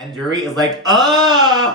And Dorit is like, oh!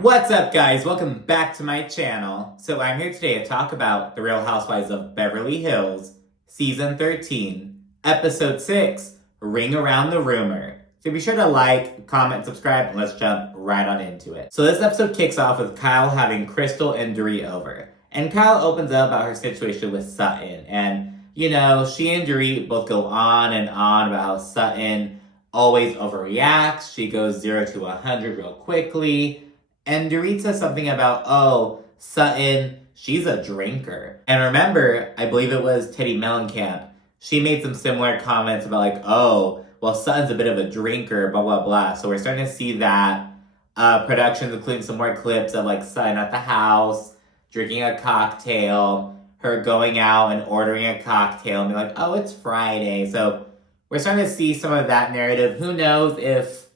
What's up, guys? Welcome back to my channel. So I'm here today to talk about The Real Housewives of Beverly Hills, Season 13, Episode 6, Ring Around the Rumor. So be sure to like, comment, subscribe, and let's jump right on into it. So this episode kicks off with Kyle having Crystal and Dorit over. And Kyle opens up about her situation with Sutton. And, you know, she and Dorit both go on and on about how Sutton always overreacts. She goes 0 to 100 real quickly. And Dorit says something about, oh, Sutton, she's a drinker. And remember, I believe it was Teddy Mellencamp. She made some similar comments about like, oh, well, Sutton's a bit of a drinker, blah, blah, blah. So we're starting to see that. Productions including some more clips of like Sutton at the house, drinking a cocktail, her going out and ordering a cocktail and being like, oh, it's Friday. So we're starting to see some of that narrative. Who knows if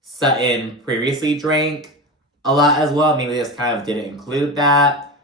Sutton previously drank a lot as well. Maybe this kind of didn't include that.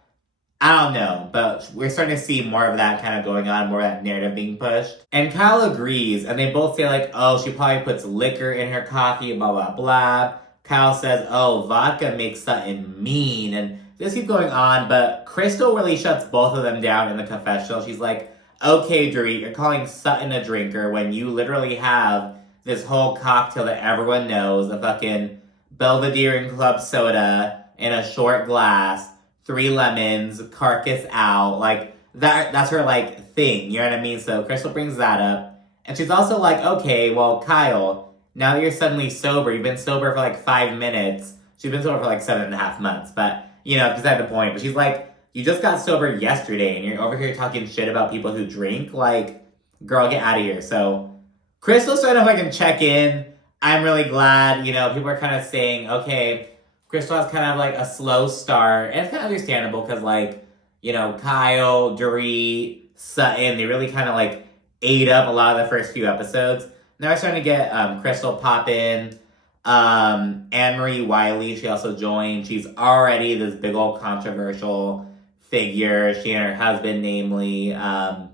I don't know, but we're starting to see more of that kind of going on, more of that narrative being pushed. And Kyle agrees, and they both say like, oh, she probably puts liquor in her coffee, blah, blah, blah. Kyle says, oh, vodka makes Sutton mean, and this keeps going on, but Crystal really shuts both of them down in the confessional. She's like, okay, Dorit, you're calling Sutton a drinker when you literally have this whole cocktail that everyone knows, a fucking Belvedere and Club soda in a short glass, 3 lemons, carcass out, like, that's her, like, thing, you know what I mean? So Crystal brings that up, and she's also like, okay, well, Kyle, now that you're suddenly sober, you've been sober for, like, 5 minutes, she's been sober for, like, 7.5 months, but, you know, beside the point, but she's like, you just got sober yesterday, and you're over here talking shit about people who drink, like, girl, get out of here. So Crystal's trying to fucking check in. I'm really glad, you know, people are kind of saying, okay, Crystal has kind of like a slow start. And it's kind of understandable because, like, you know, Kyle, Dorit, Sutton, they really kind of like ate up a lot of the first few episodes. Now we're starting to get Crystal pop in. Anne-Marie Wiley, she also joined. She's already this big old controversial figure. She and her husband, namely. And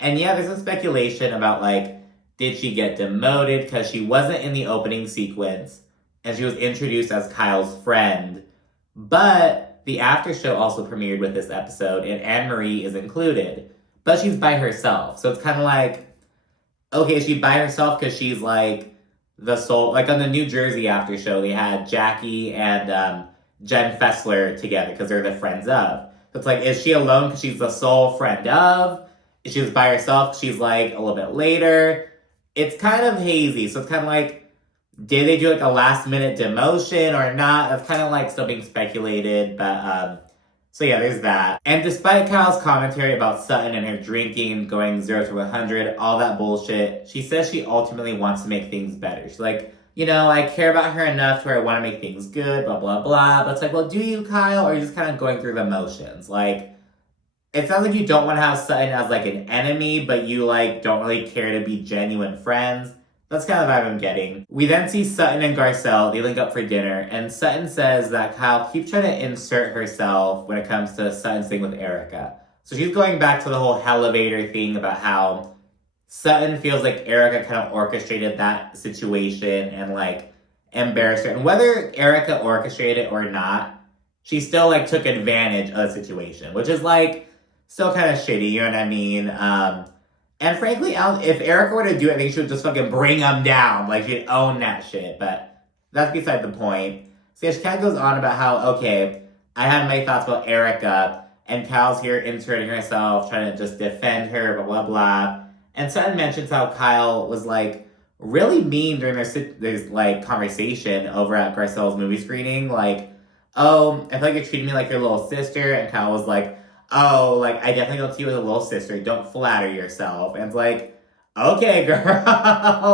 yeah, there's some speculation about like, did she get demoted because she wasn't in the opening sequence and she was introduced as Kyle's friend. But the after show also premiered with this episode and Anne-Marie is included. But she's by herself. So it's kind of like, okay, is she by herself because she's like the sole, like on the New Jersey after show, they had Jackie and Jen Fessler together because they're the friends of. So it's like, is she alone because she's the sole friend of? Is she was by herself because she's like a little bit later? It's kind of hazy. So it's kind of like, did they do like a last minute demotion or not? That's kind of like still being speculated. But so yeah, there's that. And despite Kyle's commentary about Sutton and her drinking, going 0 to 100, all that bullshit, she says she ultimately wants to make things better. She's like, you know, I care about her enough to where I want to make things good, blah, blah, blah. But it's like, well, do you, Kyle? Or are you just kind of going through the motions? Like, it sounds like you don't want to have Sutton as like an enemy, but you like don't really care to be genuine friends. That's kind of the vibe I'm getting. We then see Sutton and Garcel, they link up for dinner, and Sutton says that Kyle keeps trying to insert herself when it comes to Sutton's thing with Erica. So she's going back to the whole elevator thing about how Sutton feels like Erica kind of orchestrated that situation and like embarrassed her. And whether Erica orchestrated it or not, she still like took advantage of the situation, which is like still kind of shitty, you know what I mean? And frankly, if Erica were to do it, I think she would just fucking bring him down. Like, she'd own that shit. But that's beside the point. So yeah, she kind of goes on about how, okay, I had my thoughts about Erica, and Kyle's here inserting herself, trying to just defend her, blah, blah, blah. And Sutton mentions how Kyle was, like, really mean during their like, conversation over at Garcel's movie screening. Like, oh, I feel like you're treating me like your little sister. And Kyle was like, oh, like, I definitely don't see you as a little sister. Don't flatter yourself. And it's like, okay, girl.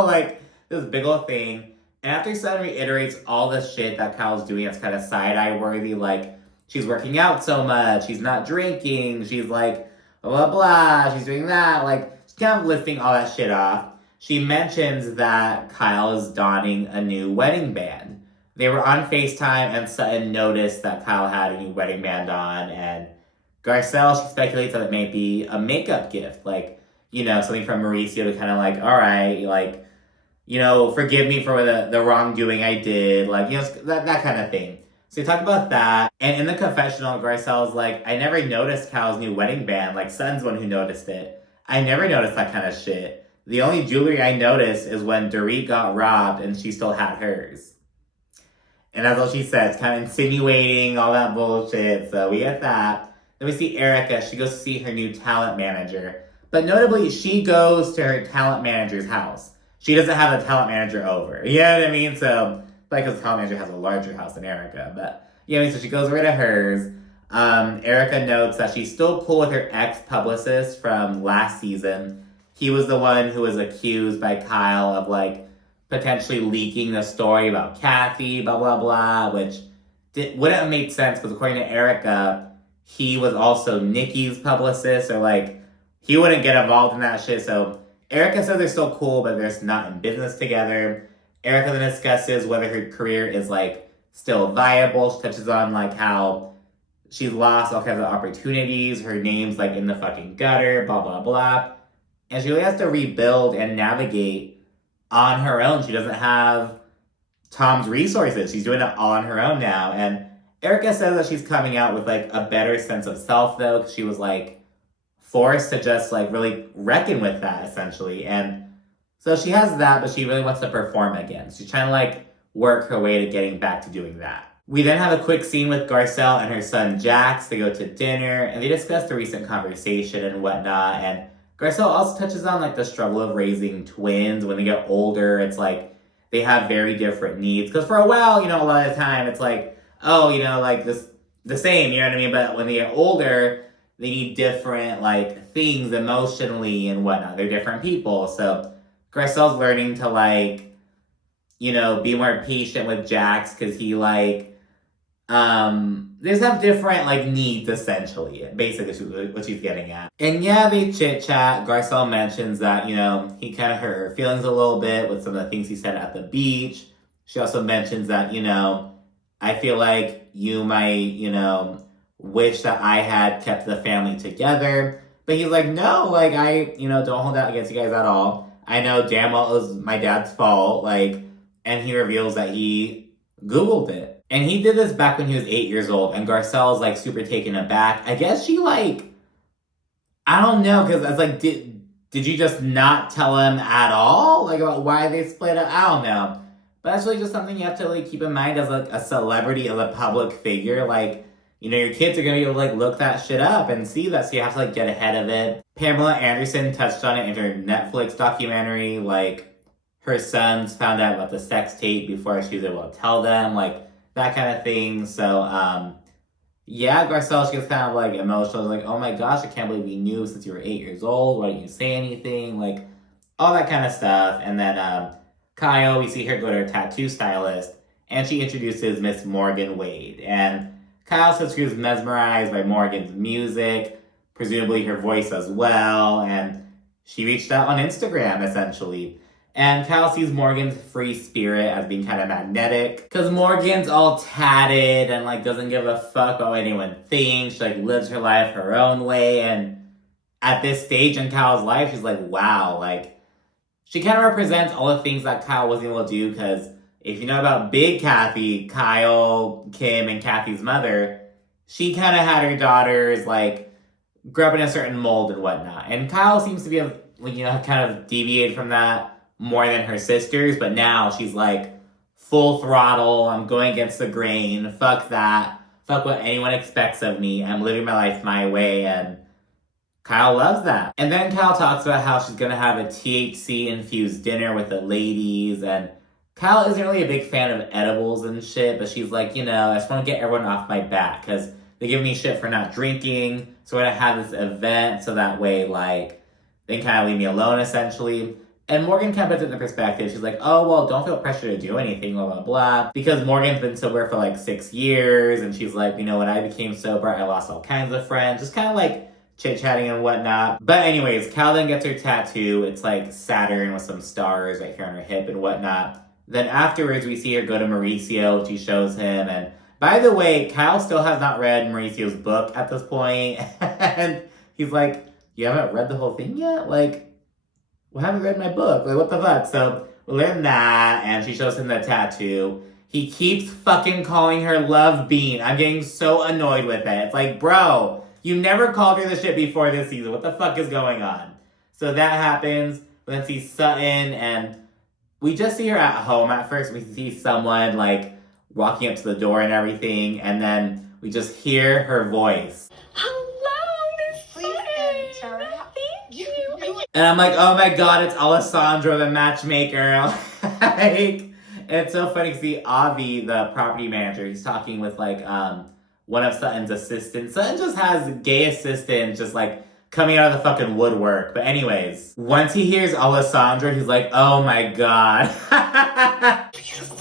Like, this big old thing. And after Sutton reiterates all the shit that Kyle's doing that's kind of side-eye worthy, like, she's working out so much, she's not drinking, she's like, blah, blah, blah, she's doing that. Like, she's kind of listing all that shit off. She mentions that Kyle is donning a new wedding band. They were on FaceTime, and Sutton noticed that Kyle had a new wedding band on, and Garcel, she speculates that it may be a makeup gift, like, you know, something from Mauricio to kind of like, all right, like, forgive me for the wrongdoing I did, like, that kind of thing. So we talk about that, and in the confessional, Garcel's like, I never noticed Cal's new wedding band, like, Sutton's the one who noticed it. I never noticed that kind of shit. The only jewelry I noticed is when Dorit got robbed and she still had hers. And that's all she says, kind of insinuating all that bullshit, so we get that. Then we see Erica, she goes to see her new talent manager. But notably, she goes to her talent manager's house. She doesn't have the talent manager over. You know what I mean? So, because the talent manager has a larger house than Erica. But, so she goes over to hers. Erica notes that she's still cool with her ex-publicist from last season. He was the one who was accused by Kyle of, like, potentially leaking the story about Kathy, blah, blah, blah, which wouldn't have made sense because according to Erica, he was also Nikki's publicist, or, like, he wouldn't get involved in that shit. So Erica says they're still cool, but they're not in business together. Erica then discusses whether her career is, like, still viable. She touches on, like, how she's lost all kinds of opportunities. Her name's, like, in the fucking gutter, blah, blah, blah. And she really has to rebuild and navigate on her own. She doesn't have Tom's resources. She's doing it all on her own now. And Erica says that she's coming out with, like, a better sense of self, though, because she was, like, forced to just, like, really reckon with that, essentially. And so she has that, but she really wants to perform again. She's trying to, like, work her way to getting back to doing that. We then have a quick scene with Garcel and her son Jax. They go to dinner, and they discuss the recent conversation and whatnot. And Garcel also touches on, like, the struggle of raising twins. When they get older, it's like they have very different needs. Because for a while, a lot of the time, it's like, like the same, you know what I mean? But when they get older, they need different, like, things emotionally and whatnot. They're different people. So Garcel's learning to, like, be more patient with Jax because he, like, they just have different, like, needs, essentially. Basically, what she's getting at. And yeah, they chit-chat. Garcel mentions that, he kind of hurt her feelings a little bit with some of the things he said at the beach. She also mentions that, I feel like you might, wish that I had kept the family together. But he's like, no, like, I, don't hold that against you guys at all. I know damn well it was my dad's fault, like, and he reveals that he Googled it. And he did this back when he was 8 years old, and Garcel's, like, super taken aback. I guess she, like, I don't know, because it's like, did you just not tell him at all? Like, about why they split up? I don't know. But that's really just something you have to, like, keep in mind as, like, a celebrity, as a public figure, like, your kids are going to be able to, like, look that shit up and see that, so you have to, like, get ahead of it. Pamela Anderson touched on it in her Netflix documentary, like, her sons found out about the sex tape before she was able to tell them, like, that kind of thing. So, yeah, Garcel, she gets kind of, like, emotional, like, oh my gosh, I can't believe you knew since you were 8 years old, why didn't you say anything, like, all that kind of stuff. And then, Kyle, we see her go to her tattoo stylist, and she introduces Miss Morgan Wade, and Kyle says she was mesmerized by Morgan's music, presumably her voice as well, and she reached out on Instagram, essentially. And Kyle sees Morgan's free spirit as being kind of magnetic, because Morgan's all tatted and, like, doesn't give a fuck about what anyone thinks. She, like, lives her life her own way, and at this stage in Kyle's life, she's like, wow, like, she kind of represents all the things that Kyle wasn't able to do, because if you know about Big Kathy, Kyle, Kim, and Kathy's mother, she kind of had her daughters, like, grow up in a certain mold and whatnot. And Kyle seems to be, kind of deviated from that more than her sisters, but now she's, like, full throttle, I'm going against the grain, fuck that, fuck what anyone expects of me, I'm living my life my way, and Kyle loves that. And then Kyle talks about how she's gonna have a THC-infused dinner with the ladies, and Kyle isn't really a big fan of edibles and shit, but she's like, I just want to get everyone off my back, because they give me shit for not drinking, so we're going to have this event, so that way, like, they can kind of leave me alone, essentially. And Morgan kind of puts it in perspective. She's like, oh, well, don't feel pressure to do anything, blah, blah, blah. Because Morgan's been sober for, like, 6 years, and she's like, when I became sober, I lost all kinds of friends. Just kind of, like, chit-chatting and whatnot. But anyways, Kyle then gets her tattoo. It's, like, Saturn with some stars right here on her hip and whatnot. Then afterwards, we see her go to Mauricio. She shows him. And by the way, Kyle still has not read Mauricio's book at this point. And he's like, you haven't read the whole thing yet? Like, well, I haven't read my book. Like, what the fuck? So We learn that, and she shows him the tattoo. He keeps fucking calling her Love Bean. I'm getting so annoyed with it. It's like, bro, you never called her this shit before this season. What the fuck is going on? So that happens. We then see Sutton, and we just see her at home at first. We see someone, like, walking up to the door and everything, and then we just hear her voice. Hello, Miss Sutton. Thank you. And I'm like, oh my god, it's Alessandro, the matchmaker. Like, it's so funny to see Avi, the property manager. He's talking with, like, one of Sutton's assistants. Sutton just has gay assistants just, like, coming out of the fucking woodwork. But anyways, once he hears Alessandro, he's like, oh my god. Beautiful.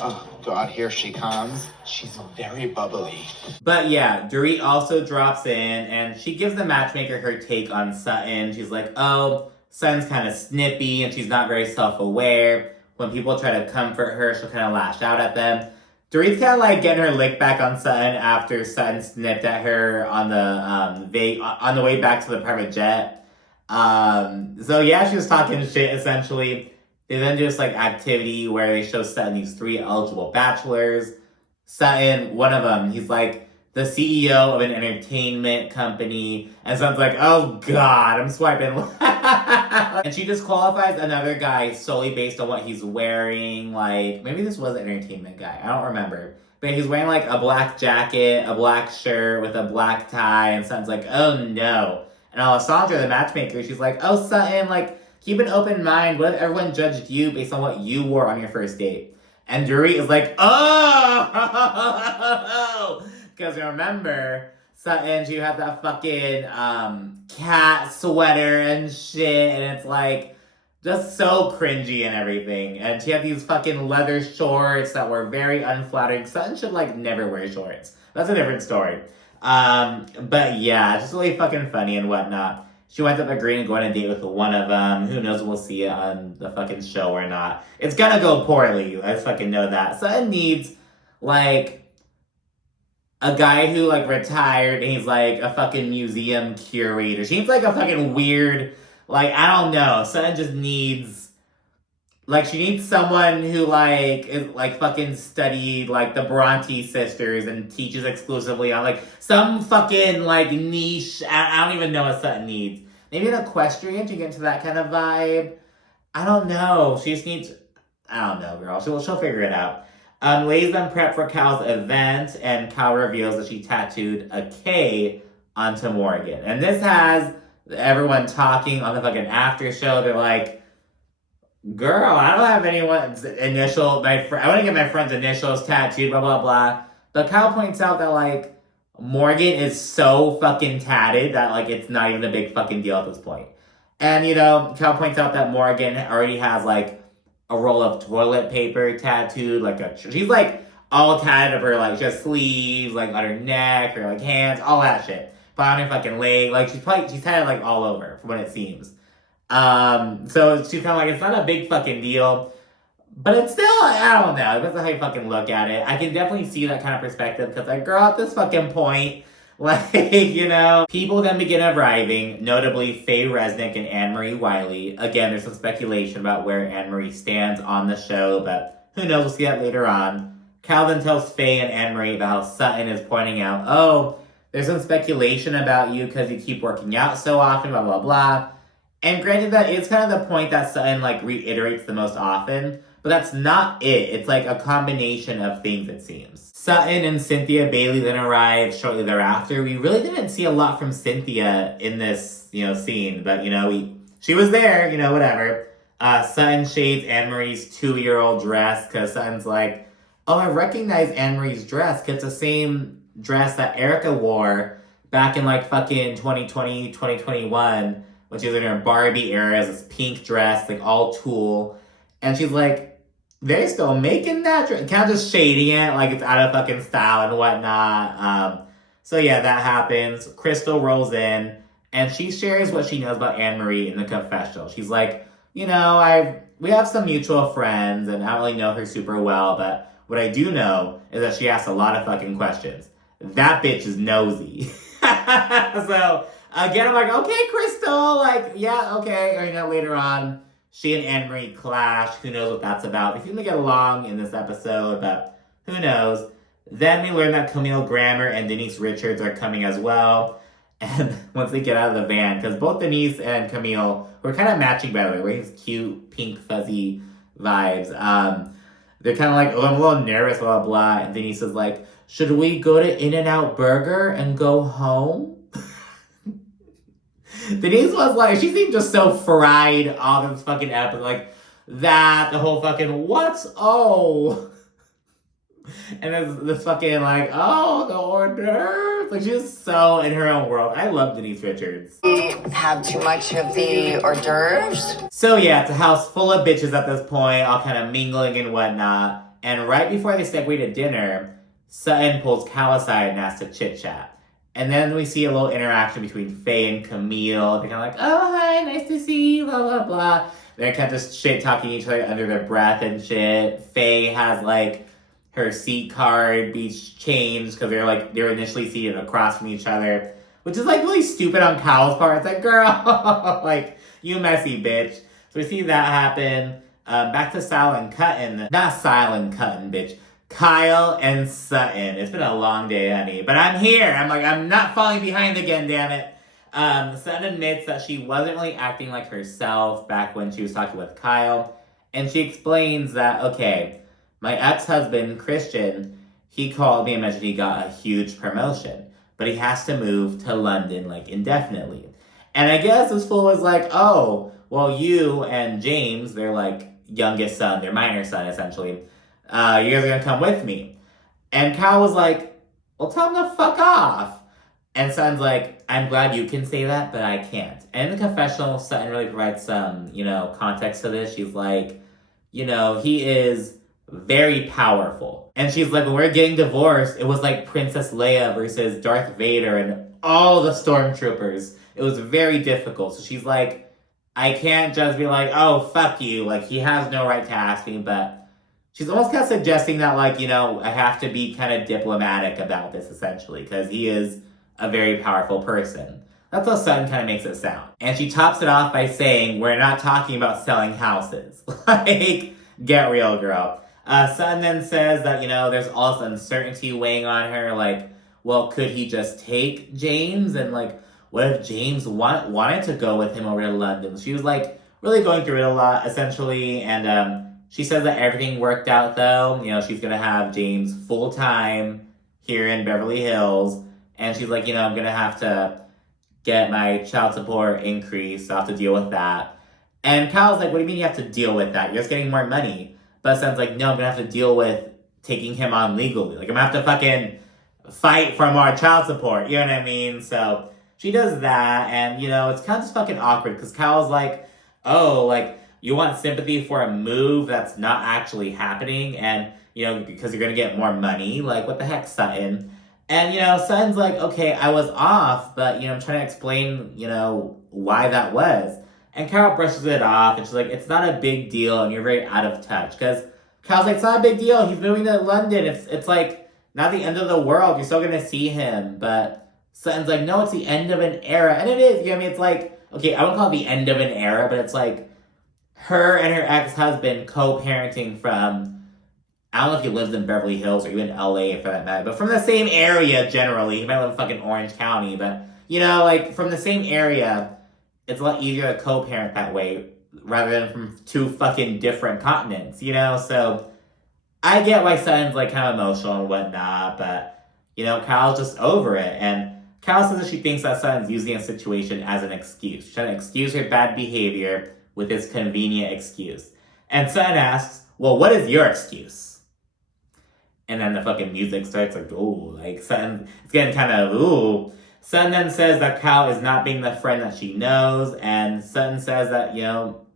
Oh god, here she comes. She's very bubbly. But yeah, Dorit also drops in, and she gives the matchmaker her take on Sutton. She's like, oh, Sutton's kind of snippy, and she's not very self-aware. When people try to comfort her, she'll kind of lash out at them. Dorit's kind of like getting her lick back on Sutton after Sutton snipped at her on the way back to the private jet. So yeah, she was talking shit essentially. They then do this like activity where they show Sutton these 3 eligible bachelors. Sutton, one of them, he's like the CEO of an entertainment company, and Sutton's like, oh god, I'm swiping left. And she disqualifies another guy solely based on what he's wearing. Like, maybe this was an entertainment guy, I don't remember. But he's wearing like a black jacket, a black shirt with a black tie, and Sutton's like, oh no. And Alessandra, the matchmaker, she's like, oh Sutton, like, keep an open mind. What if everyone judged you based on what you wore on your first date? And Dorit is like, oh! Because remember, Sutton, she had that fucking cat sweater and shit, and it's like, just so cringy and everything. And she had these fucking leather shorts that were very unflattering. Sutton should, like, never wear shorts. That's a different story. But yeah, just really fucking funny and whatnot. She winds up agreeing to go on a date with one of them. Who knows if we'll see it on the fucking show or not. It's gonna go poorly. I just fucking know that. Sutton needs, like, a guy who, like, retired and he's, like, a fucking museum curator. She needs, like, a fucking weird, like, I don't know. Sutton just needs, like, she needs someone who, like, is, like, fucking studied, like, the Bronte sisters and teaches exclusively on, like, some fucking, like, niche. I don't even know what Sutton needs. Maybe an equestrian to get into that kind of vibe. I don't know. She just needs, I don't know, girl. She'll figure it out. Ladies then prep for Cal's event, and Cal reveals that she tattooed a K onto Morgan. And this has everyone talking on the fucking after show. They're like, girl, I don't have anyone's initial, I want to get my friend's initials tattooed, blah, blah, blah. But Cal points out that, like, Morgan is so fucking tatted that, like, it's not even a big fucking deal at this point. And, you know, Cal points out that Morgan already has, like, a roll of toilet paper tattooed, like, she's, like, all tatted of her, like, just sleeves, like, on her neck, her, like, hands, all that shit. But on her fucking leg, like, she's tatted, like, all over, from what it seems. So she's kind of like, it's not a big fucking deal. But it's still, I don't know. It depends on how you fucking look at it. I can definitely see that kind of perspective because, like, girl, at this fucking point, like, you know. People then begin arriving, notably Faye Resnick and Anne-Marie Wiley. Again, there's some speculation about where Anne-Marie stands on the show, but who knows? We'll see that later on. Calvin tells Faye and Anne-Marie about how Sutton is pointing out, oh, there's some speculation about you because you keep working out so often, blah, blah, blah. And granted, that is kind of the point that Sutton, like, reiterates the most often. But that's not it. It's like a combination of things, it seems. Sutton and Cynthia Bailey then arrive shortly thereafter. We really didn't see a lot from Cynthia in this, you know, scene. But, you know, she was there, you know, whatever. Sutton shades Anne-Marie's 2-year-old dress because Sutton's like, oh, I recognize Anne-Marie's dress because it's the same dress that Erica wore back in, like, fucking 2020, 2021 when she was in her Barbie era as this pink dress, like, all tulle. And she's like, they're still making that dress. Kind of just shading it like it's out of fucking style and whatnot. So yeah, that happens. Crystal rolls in, and she shares what she knows about Anne-Marie in the confessional. She's like, you know, we have some mutual friends, and I don't really know her super well, but what I do know is that she asks a lot of fucking questions. That bitch is nosy. So, again, I'm like, okay, Crystal, like, yeah, okay. Or, you know, later on, She and Anne-Marie clash. Who knows what that's about? They seem to get along in this episode, but who knows? Then we learn that Camille Grammer and Denise Richards are coming as well. And once they get out of the van, because both Denise and Camille were kind of matching, by the way, wearing these cute, pink, fuzzy vibes. They're kind of like, oh, I'm a little nervous, blah, blah, blah. And Denise is like, should we go to In-N-Out Burger and go home? Denise was like, she seemed just so fried all this fucking episode. Like, that, the whole fucking, what's oh? And this fucking like, oh, the hors d'oeuvres. Like, she's so in her own world. I love Denise Richards. We have too much of the hors d'oeuvres. So yeah, it's a house full of bitches at this point, all kind of mingling and whatnot. And right before they segue to dinner, Sutton pulls Cal aside and asks to chit-chat. And then we see a little interaction between Faye and Camille. They're kind of like, oh, hi, nice to see you, blah, blah, blah. They're kind of just shit-talking each other under their breath and shit. Faye has, like, her seat card be changed because they're initially seated across from each other, which is like really stupid on Cal's part. It's like, girl, like, you messy bitch. So we see that happen. Back to Sal and Cutton. Not Sal and Cutton, bitch. Kyle and Sutton. It's been a long day, honey, but I'm here. I'm not falling behind again, damn it. Sutton admits that she wasn't really acting like herself back when she was talking with Kyle, and she explains that, okay, my ex-husband, Christian, he called me and mentioned he got a huge promotion, but he has to move to London, like, indefinitely. And I guess this fool was like, oh, well, you and James, their, like, youngest son, their minor son, essentially, you guys are gonna come with me. And Cal was like, well, tell him to fuck off. And Sutton's like, I'm glad you can say that, but I can't. And in the confessional, Sutton really provides some, context to this. She's like, he is very powerful. And she's like, when we're getting divorced, it was like Princess Leia versus Darth Vader and all the stormtroopers. It was very difficult. So she's like, I can't just be like, oh, fuck you. Like, he has no right to ask me. But she's almost kind of suggesting that, like, I have to be kind of diplomatic about this, essentially, because he is a very powerful person. That's how Sutton kind of makes it sound. And she tops it off by saying, we're not talking about selling houses. Like, get real, girl. Sutton then says that, there's all this uncertainty weighing on her. Like, well, could he just take James? And, like, what if James wanted to go with him over to London? She was, like, really going through it a lot, essentially. And she says that everything worked out, though. She's going to have James full-time here in Beverly Hills. And she's like, I'm going to have to get my child support increased. So I have to deal with that. And Kyle's like, what do you mean you have to deal with that? You're just getting more money. But Sutton's like, no, I'm going to have to deal with taking him on legally. Like, I'm going to have to fucking fight for more child support. You know what I mean? So she does that. And, it's kind of just fucking awkward. Because Kyle's like, oh, like, you want sympathy for a move that's not actually happening. And, because you're going to get more money. Like, what the heck, Sutton? And, Sutton's like, okay, I was off. But, I'm trying to explain, why that was. And Carol brushes it off, and she's like, it's not a big deal, and you're very out of touch. Because Carol's like, it's not a big deal. He's moving to London. It's like, not the end of the world. You're still going to see him. But Sutton's like, no, it's the end of an era. And it is. It's like, okay, I wouldn't call it the end of an era, but it's like her and her ex-husband co-parenting from, I don't know if he lives in Beverly Hills or even LA for that matter, but from the same area generally. He might live in fucking Orange County, but, like, from the same area. It's a lot easier to co-parent that way rather than from two fucking different continents, So I get why Sutton's, like, kind of emotional and whatnot, but, Kyle's just over it. And Kyle says that she thinks that Sutton's using a situation as an excuse. She's trying to excuse her bad behavior with this convenient excuse. And Sutton asks, well, what is your excuse? And then the fucking music starts like, ooh, like Sutton, it's getting kind of, ooh. Sutton then says that Kyle is not being the friend that she knows, and Sutton says that,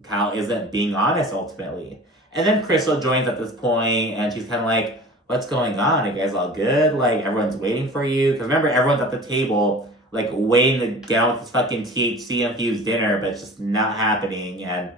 Kyle isn't being honest ultimately. And then Crystal joins at this point, and she's kind of like, what's going on? Are you guys all good? Like, everyone's waiting for you? Because remember, everyone's at the table, like, waiting to get on with this fucking THC-infused dinner, but it's just not happening. And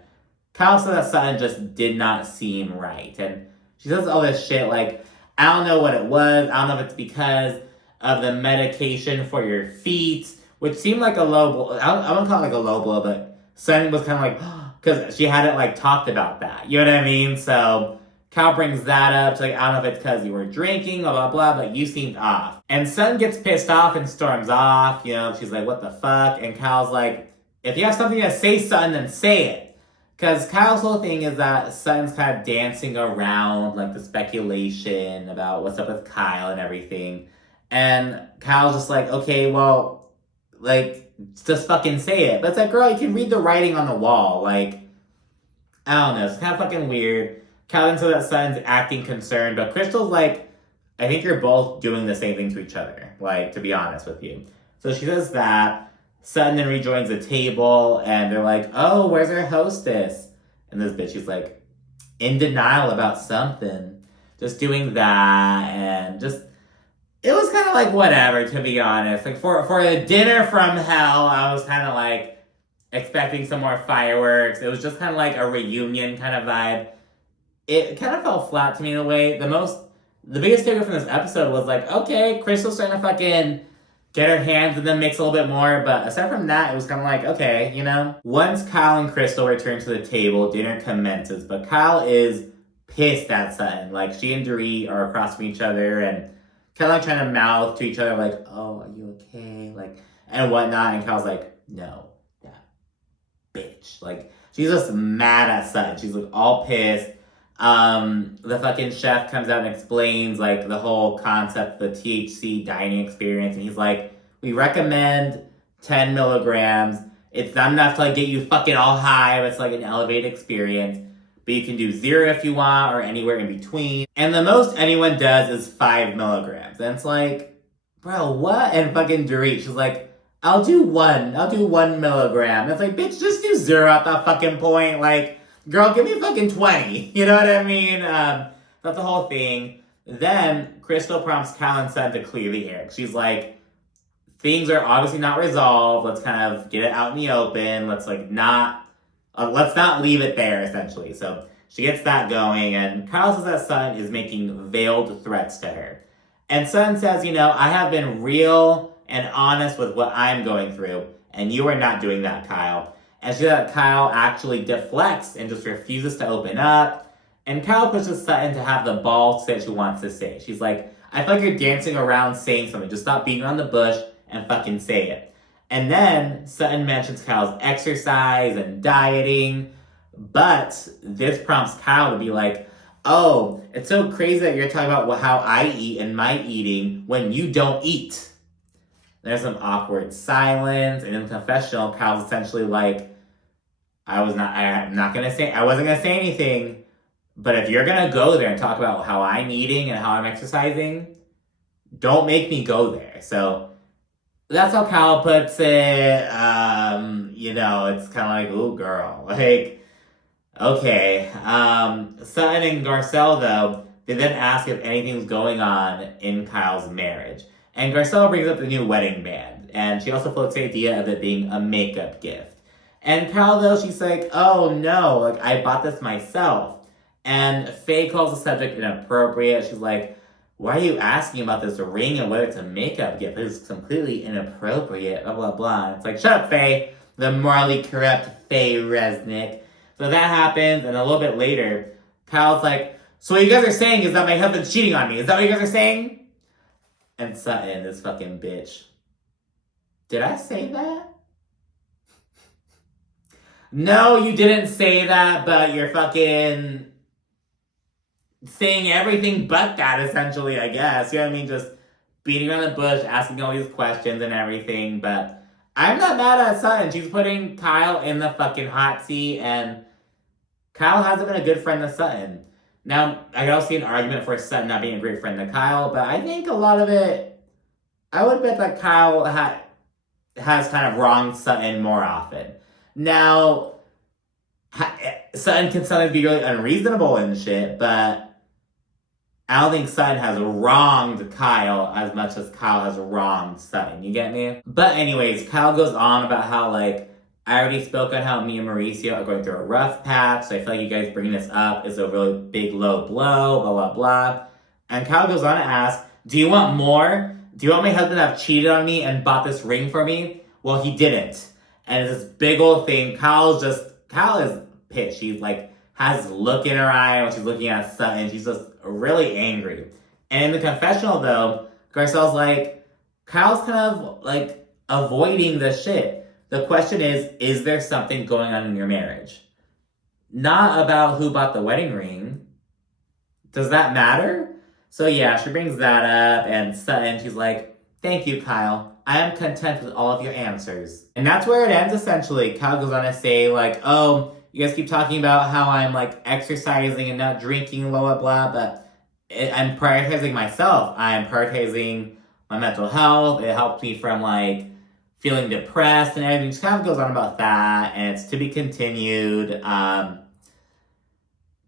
Kyle said that Sutton just did not seem right. And she says all this shit like, I don't know what it was. I don't know if it's because of the medication for your feet, which seemed like a low blow. I wouldn't call it like a low blow, but Sutton was kind of like, Because she hadn't, like, talked about that. You know what I mean? So Kyle brings that up. She's like, I don't know if it's because you were drinking, blah, blah, blah, but you seemed off. And Sutton gets pissed off and storms off. You know, she's like, what the fuck? And Kyle's like, if you have something to say, Sutton, then say it. Because Kyle's whole thing is that Sutton's kind of dancing around, like, the speculation about what's up with Kyle and everything. And Kyle's just like, okay, well, like, just fucking say it. But it's like, girl, you can read the writing on the wall. Like, I don't know. It's kind of fucking weird. Kyle thinks that Sutton's acting concerned, but Crystal's like, I think you're both doing the same thing to each other, like, to be honest with you. So she says that. Sutton then rejoins the table, and they're like, oh, where's our hostess? And this bitch is like, in denial about something. Just doing that, and just, it was kind of like whatever, to be honest. Like, for a dinner from hell, I was kind of like expecting some more fireworks. It was just kind of like a reunion kind of vibe. It kind of fell flat to me in a way. The biggest takeaway from this episode was like, okay, Crystal's starting to fucking get her hands in the mix a little bit more, but aside from that, it was kind of like, okay, you know? Once Kyle and Crystal return to the table, dinner commences, but Kyle is pissed at Sutton. Like, she and Dorit are across from each other and kind of like trying to mouth to each other, like, oh, are you okay? Like, and whatnot, and Kyle's like, no, that bitch. Like, she's just mad at Sutton. She's like all pissed. The fucking chef comes out and explains, like, the whole concept, the THC dining experience, and he's like, we recommend 10 milligrams. It's not enough to, like, get you fucking all high, but it's, like, an elevated experience. But you can do 0 if you want, or anywhere in between. And the most anyone does is 5 milligrams. And it's like, bro, what? And fucking Dorit, she's like, I'll do 1 milligram. And it's like, bitch, just do 0 at that fucking point. Like, girl, give me fucking 20. You know what I mean? That's the whole thing. Then Crystal prompts Kyle and Sutton to clear the air. She's like, things are obviously not resolved. Let's kind of get it out in the open. Let's let's not leave it there, essentially. So she gets that going, and Kyle says that Sutton is making veiled threats to her. And Sutton says, you know, I have been real and honest with what I'm going through, and you are not doing that, Kyle. And she said that Kyle actually deflects and just refuses to open up. And Kyle pushes Sutton to have the balls to say what she wants to say. She's like, I feel like you're dancing around saying something. Just stop beating around the bush and fucking say it. And then Sutton mentions Kyle's exercise and dieting. But this prompts Kyle to be like, oh, it's so crazy that you're talking about how I eat and my eating when you don't eat. There's some awkward silence, and in the confessional, Kyle's essentially like, I wasn't gonna say anything, but if you're gonna go there and talk about how I'm eating and how I'm exercising, don't make me go there. So that's how Kyle puts it. You know, it's kind of like, ooh, girl, like, okay. Sutton and Garcel, though, they then ask if anything's going on in Kyle's marriage. And Garcel brings up the new wedding band. And she also floats the idea of it being a makeup gift. And Kyle, though, she's like, oh no, like, I bought this myself. And Faye calls the subject inappropriate. She's like, why are you asking about this ring and whether it's a makeup gift? It's completely inappropriate, blah, blah, blah. And it's like, shut up, Faye. The morally corrupt Faye Resnick. So that happens, and a little bit later, Kyle's like, so what you guys are saying is that my husband's cheating on me. Is that what you guys are saying? And Sutton, this fucking bitch. Did I say that? No, you didn't say that, but you're fucking saying everything but that, essentially, I guess. You know what I mean? Just beating around the bush, asking all these questions and everything, but I'm not mad at Sutton. She's putting Kyle in the fucking hot seat, and Kyle hasn't been a good friend to Sutton. Now, I can also see an argument for Sutton not being a great friend to Kyle, but I think a lot of it, I would bet that Kyle has kind of wronged Sutton more often. Now, Sutton can sometimes be really unreasonable and shit, but I don't think Sutton has wronged Kyle as much as Kyle has wronged Sutton. You get me? But anyways, Kyle goes on about how, like, I already spoke on how me and Mauricio are going through a rough patch, so I feel like you guys bringing this up is a really big low blow, blah, blah, blah. And Kyle goes on to ask, do you want more? Do you want my husband to have cheated on me and bought this ring for me? Well, he didn't. And it's this big old thing. Kyle is pissed. She's like, has this look in her eye when she's looking at Sutton. She's just really angry. And in the confessional, though, Garcel's like, Kyle's kind of like avoiding the shit. The question is there something going on in your marriage? Not about who bought the wedding ring. Does that matter? So yeah, she brings that up, and Sutton, she's like, thank you, Kyle. I am content with all of your answers. And that's where it ends, essentially. Kyle goes on to say, like, oh, you guys keep talking about how I'm, like, exercising and not drinking, blah, blah, blah, but I'm prioritizing myself. I'm prioritizing my mental health. It helps me from, like, feeling depressed and everything. Just kind of goes on about that, and it's to be continued.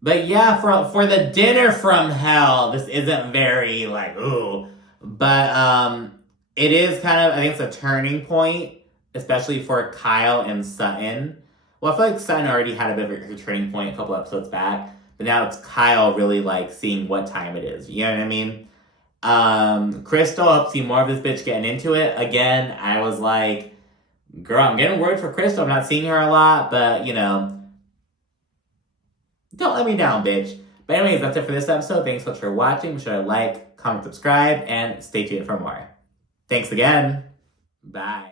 But yeah, for the dinner from hell, this isn't very, like, ooh. But it is kind of, I think it's a turning point, especially for Kyle and Sutton. Well, I feel like Sutton already had a bit of a turning point a couple episodes back, but now it's Kyle really, like, seeing what time it is. You know what I mean? Crystal, I hope to see more of this bitch getting into it. Again, I was like, girl, I'm getting worried for Crystal. I'm not seeing her a lot, but, you know, don't let me down, bitch. But anyways, that's it for this episode. Thanks so much for watching. Be sure to like, comment, subscribe, and stay tuned for more. Thanks again. Bye.